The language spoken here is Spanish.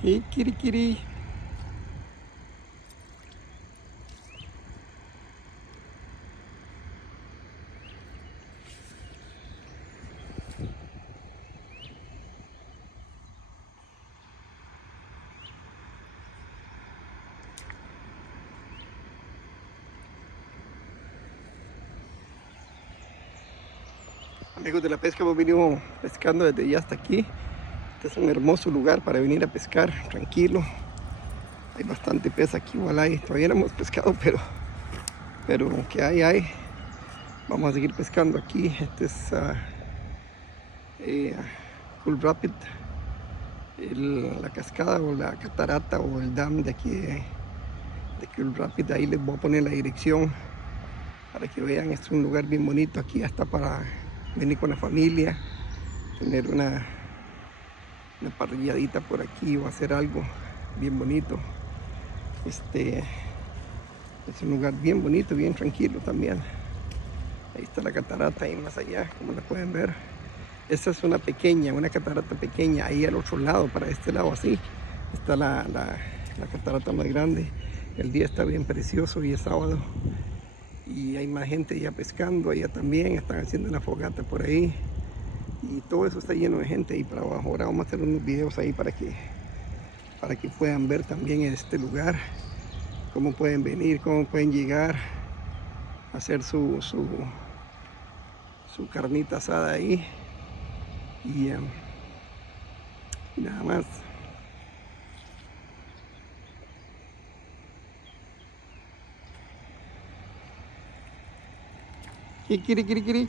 Y Kiri. Amigos de la pesca, hemos venido pescando desde ya hasta aquí. Este es un hermoso lugar para venir a pescar, tranquilo. Hay bastante pez aquí, igual hay. Todavía no hemos pescado, pero que hay. Vamos a seguir pescando aquí. Este es Cool Rapid, la cascada o la catarata o el dam de aquí de Cool Rapid. Ahí les voy a poner la dirección para que vean. Es un lugar bien bonito aquí, hasta para venir con la familia, tener una parrilladita por aquí o hacer algo bien bonito. Este es un lugar bien bonito, bien tranquilo también. Ahí está la catarata, ahí más allá, como la pueden ver. Esta es una catarata pequeña. Ahí al otro lado, para este lado así, está la catarata más grande. El día está bien precioso y es sábado. Y hay más gente ya pescando, allá también están haciendo una fogata por ahí. Y todo eso está lleno de gente ahí para abajo. Ahora vamos a hacer unos videos ahí para que puedan ver también este lugar, cómo pueden venir, cómo pueden llegar a hacer su carnita asada ahí. Y nada más. Kiri.